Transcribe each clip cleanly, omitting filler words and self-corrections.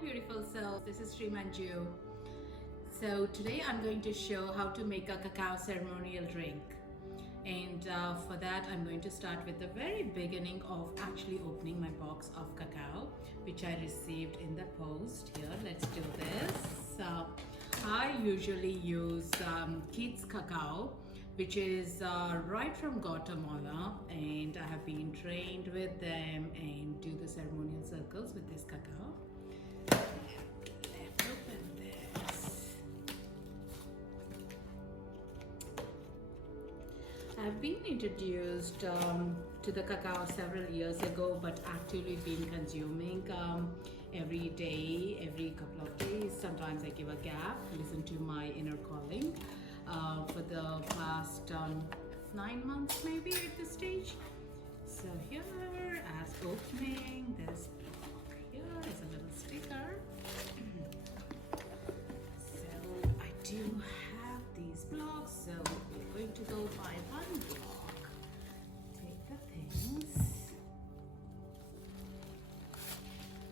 beautiful souls, this is Srimanju. So today I'm going to show how to make a cacao ceremonial drink. And for that I'm going to start with the very beginning of actually opening my box of cacao, which I received in the post. Here, let's do this. I usually use Keats cacao, which is right from Guatemala, and I have been trained with them and do the ceremonial circles with this cacao. Let's open this. I've been introduced to the cacao several years ago, but actively been consuming every day, every couple of days. Sometimes I give a gap, listen to my inner calling for the past 9 months maybe at this stage. So here, as opening this block, here is a little sticker. So I do have these blocks, so we're going to go by one block. Take the things.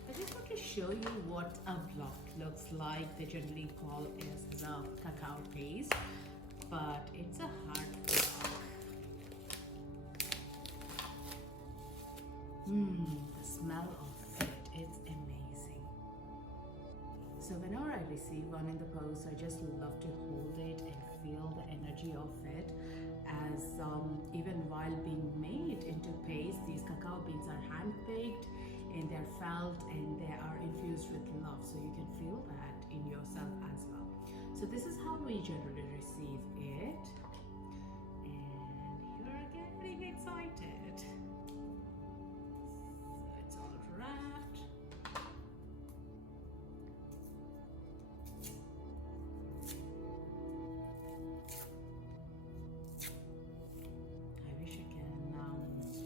I just want to show you what a block looks like. They generally call it as a cacao paste, but it's a hard block. The smell of it is amazing. So whenever I receive one in the post, I just love to hold it and feel the energy of it, as even while being made into paste, these cacao beans are hand-baked and they're felt and they are infused with love, so you can feel that in yourself as well. So this is how we generally receive it, and you're getting excited. So it's all wrapped. I wish I can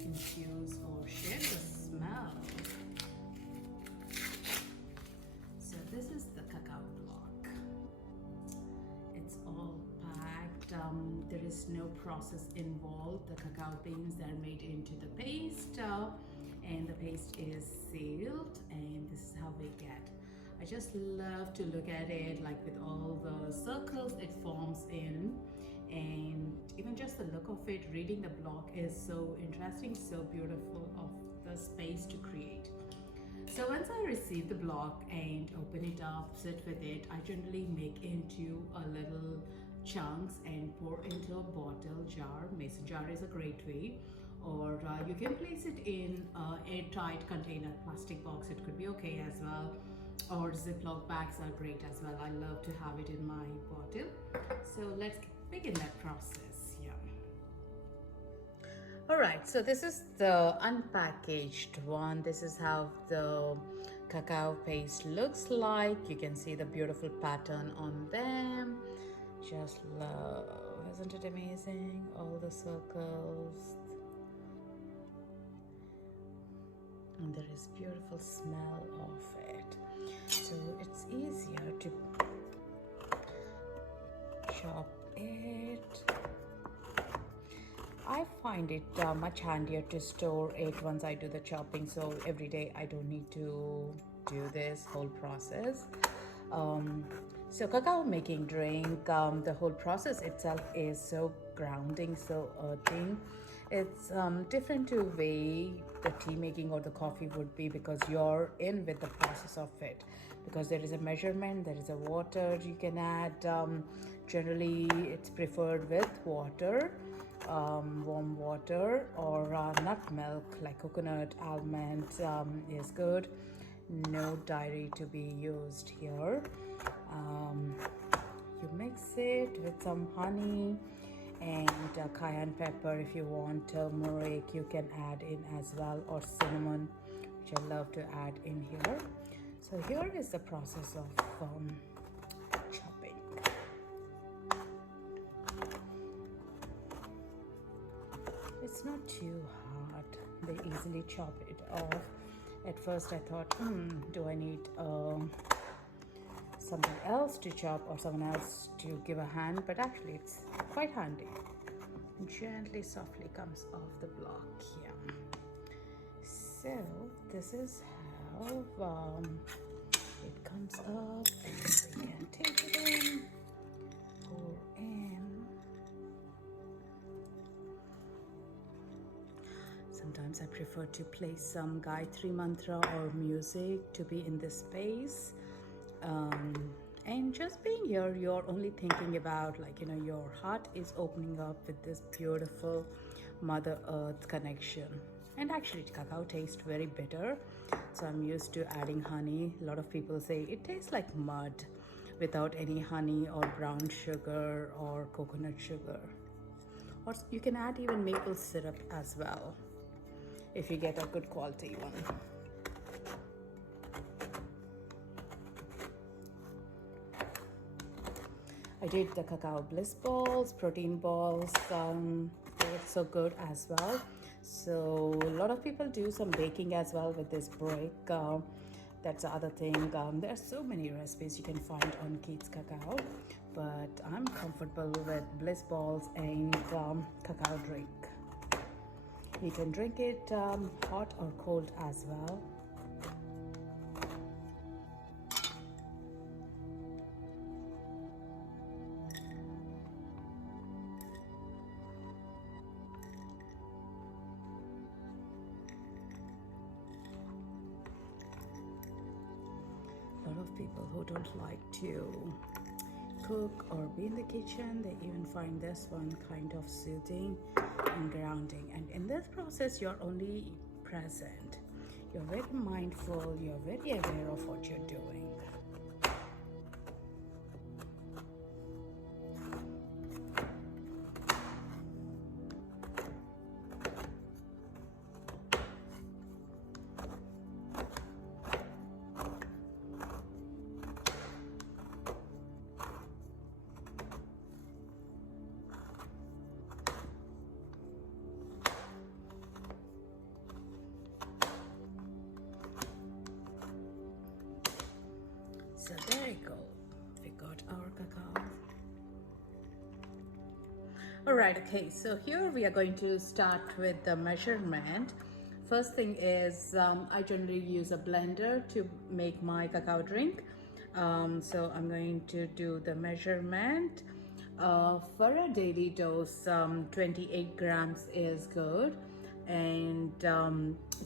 infuse or share the smell. So this is the cacao block. It's all packed. There is no process involved. The cacao beans are made into the paste, and the paste is sealed, and this is how we get. I just love to look at it, like with all the circles it forms in, and even just the look of it, reading the block is so interesting, so beautiful of the space to create. So once I receive the block and open it up, sit with it, I generally make into a little chunks and pour into a bottle jar. Mason jar is a great way, or you can place it in an airtight container, plastic box, it could be okay as well, or Ziploc bags are great as well. I love to have it in my bottle. So let's begin that process. Yeah. Alright, so this is the unpackaged one. This is how the cacao paste looks like. You can see the beautiful pattern on them. Just love, isn't it amazing? All the circles. And there is beautiful smell of it. So it's easier to chop it. I find it much handier to store it once I do the chopping, so every day I don't need to do this whole process. So cacao making drink, the whole process itself is so grounding, so earthing. It's different to way the tea making or the coffee would be, because you're in with the process of it, because there is a measurement, there is a water you can add. Generally it's preferred with water, warm water, or nut milk like coconut, almond is good. No dairy to be used here. You mix it with some honey and cayenne pepper. If you want turmeric, you can add in as well, or cinnamon, which I love to add in here. So here is the process of chopping. It's not too hard. They easily chop it off. At first I thought, do I need something else to chop or someone else to give a hand? But actually it's quite handy. Gently, softly comes off the block here. So this is how It comes up and we can take it in, pour in. Sometimes I prefer to play some Gayatri mantra or music to be in this space. And just being here, you're only thinking about, like, you know, your heart is opening up with this beautiful Mother Earth connection. And actually, cacao tastes very bitter, so I'm used to adding honey. A lot of people say it tastes like mud without any honey or brown sugar or coconut sugar. Or you can add even maple syrup as well if you get a good quality one. I did the cacao bliss balls, protein balls. They were so good as well. So a lot of people do some baking as well with this brick. That's the other thing. There are so many recipes you can find on Keats Cacao, but I'm comfortable with bliss balls and cacao drink. You can drink it hot or cold as well. A lot of people who don't like to cook or be in the kitchen, they even find this one kind of soothing and grounding. And in this process, you're only present. You're very mindful. You're very aware of what you're doing. So there you go, we got our cacao. Alright, okay, so here we are going to start with the measurement. First thing is, I generally use a blender to make my cacao drink. So I'm going to do the measurement. For a daily dose, 28 grams is good. And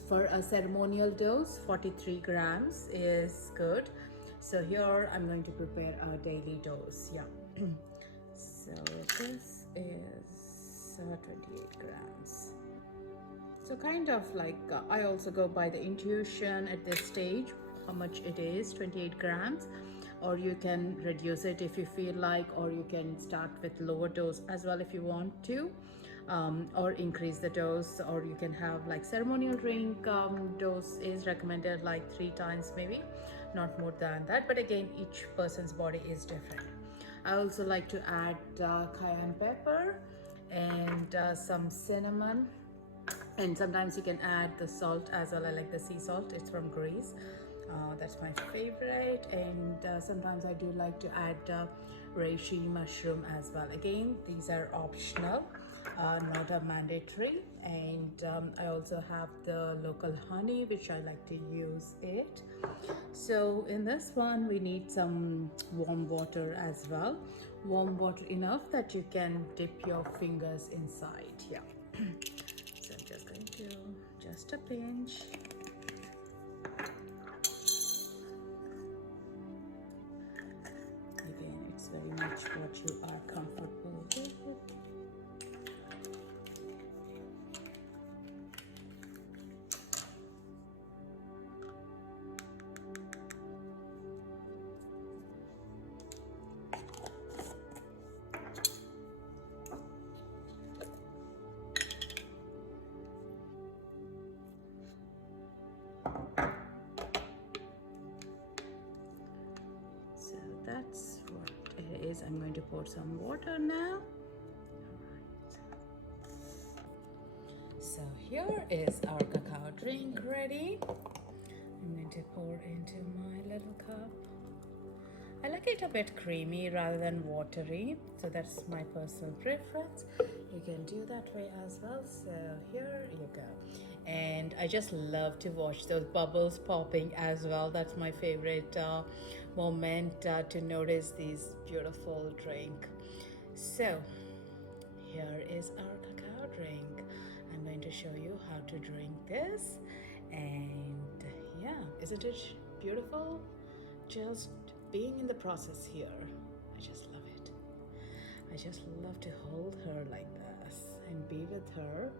for a ceremonial dose, 43 grams is good. So here I'm going to prepare a daily dose. Yeah. So this is 28 grams. So kind of like, I also go by the intuition at this stage, how much it is, 28 grams. Or you can reduce it if you feel like, or you can start with lower dose as well if you want to. Or increase the dose, or you can have like ceremonial drink dose is recommended like 3 times maybe, not more than that, but again each person's body is different. I also like to add cayenne pepper and some cinnamon, and sometimes you can add the salt as well. I like the sea salt, it's from Greece. That's my favorite. And sometimes I do like to add reishi mushroom as well. Again, these are optional, not a mandatory. And I also have the local honey, which I like to use it. So in this one we need some warm water as well, warm water enough that you can dip your fingers inside. Yeah. So I'm just going to just a pinch. Again, it's very much what you are comfortable with. So that's what it is. I'm going to pour some water now. So here is our cacao drink ready. I'm going to pour into my little cup. I like it a bit creamy rather than watery, so that's my personal preference. you can do that way as well. So here you go. And I just love to watch those bubbles popping as well. That's my favorite moment to notice these beautiful drink. So here is our cacao drink. I'm going to show you how to drink this. And yeah, isn't it beautiful? Just being in the process here. I just love it. I just love to hold her like this and be with her.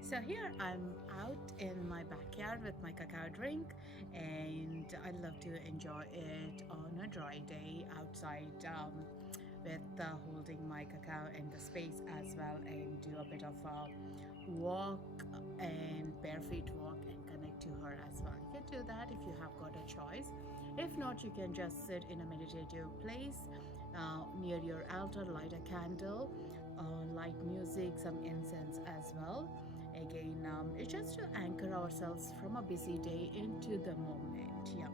So here I'm out in my backyard with my cacao drink, and I love to enjoy it on a dry day outside with holding my cacao in the space as well, and do a bit of a walk and bare feet walk and connect to her as well. You can do that if you have got a choice. If not, you can just sit in a meditative place near your altar, light a candle, light music, some incense as well. Again, it's just to anchor ourselves from a busy day into the moment. Yeah.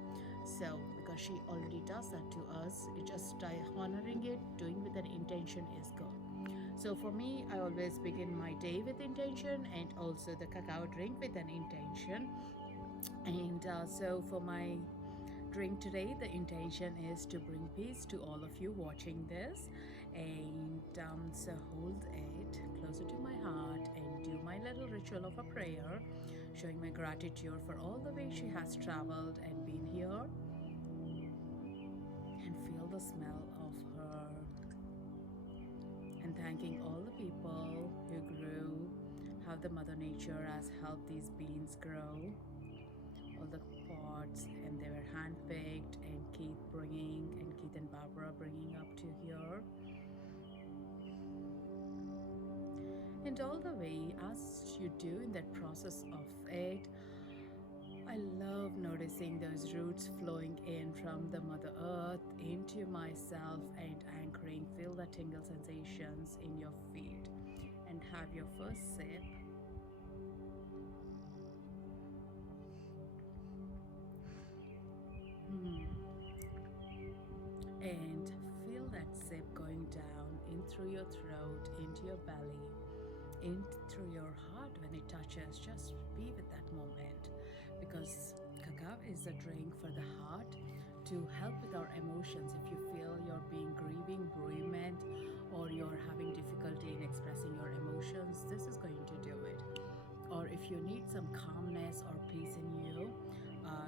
So because she already does that to us, it just honoring it, doing with an intention is good. So for me, I always begin my day with intention, and also the cacao drink with an intention. And so for my drink today, the intention is to bring peace to all of you watching this. And so hold it closer to my heart and do my little ritual of a prayer, showing my gratitude for all the way she has traveled and been here, and feel the smell of her, and thanking all the people who grew, how the Mother Nature has helped these beans grow, all the pots, and they were handpicked, and Keith and Barbara bringing up to here. And all the way as you do in that process of it, I love noticing those roots flowing in from the Mother Earth into myself and anchoring. Feel the tingle sensations in your feet and have your first sip. And feel that sip going down in through your throat, into your belly, in through your heart when it touches. Just be with that moment, because cacao is a drink for the heart to help with our emotions. If you feel you're being grieving, bereavement, or you're having difficulty in expressing your emotions, this is going to do it. Or if you need some calmness or peace in you,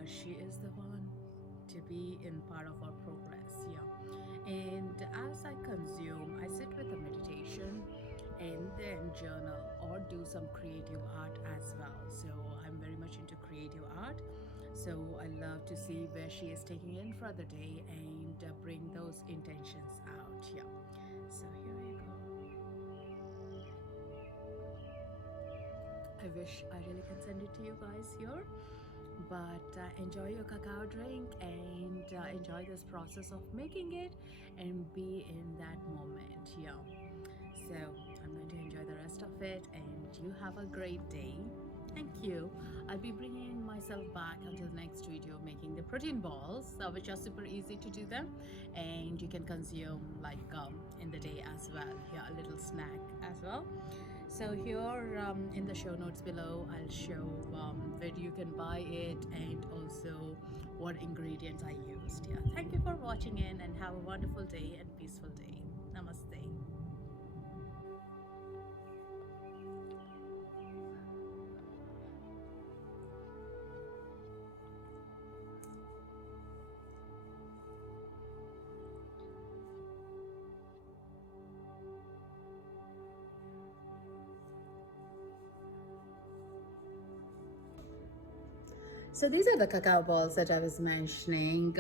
she is the one to be in part of our progress. Yeah. And as I consume, I sit with a meditation and then journal or do some creative art as well. So I'm very much into creative art. So I love to see where she is taking in for the day and bring those intentions out. Yeah. So here you go. I wish I really can send it to you guys here, but enjoy your cacao drink and enjoy this process of making it and be in that moment. Yeah. So I'm going to enjoy the rest of it, and you have a great day. Thank you. I'll be bringing myself back until the next video, making the protein balls, which are super easy to do them, and you can consume like in the day as well. Yeah, a little snack as well. So here in the show notes below, I'll show where you can buy it and also what ingredients I used. Yeah. Thank you for watching in, and have a wonderful day and peaceful day. Namaste. So these are the cacao balls that I was mentioning.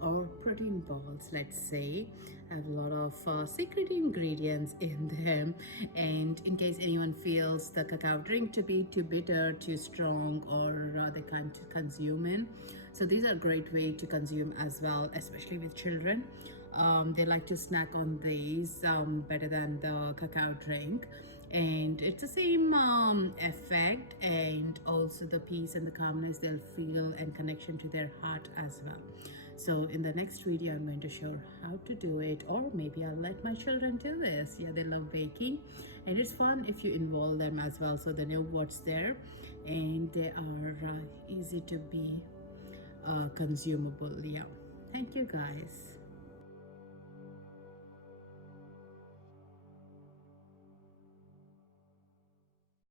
Or protein balls, let's say, have a lot of secret ingredients in them. And in case anyone feels the cacao drink to be too bitter, too strong, or they can't consume it, so these are a great way to consume as well, especially with children. They like to snack on these better than the cacao drink, and it's the same effect, and also the peace and the calmness they'll feel and connection to their heart as well. So in the next video, I'm going to show how to do it, or maybe I'll let my children do this. Yeah, they love baking, and it's fun if you involve them as well, so they know what's there, and they are easy to be consumable. Yeah, thank you guys.